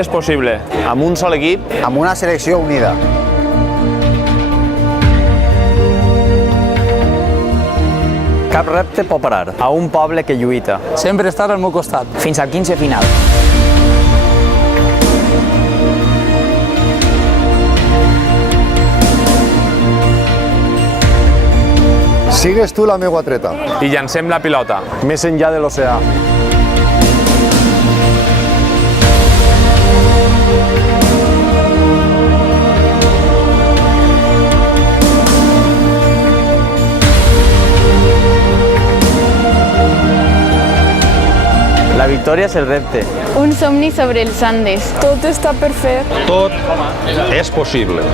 és possible. Amb un sol equip, amb una selecció unida. Cap repte pot parar a un poble que lluita. Sempre estar al meu costat. Fins al 15 final. Sigues tu la meva treta. I llancem la pilota. més enllà de l'oceà. La victòria és el repte. Un somni sobre els Andes. Tot està per fer. Tot és possible.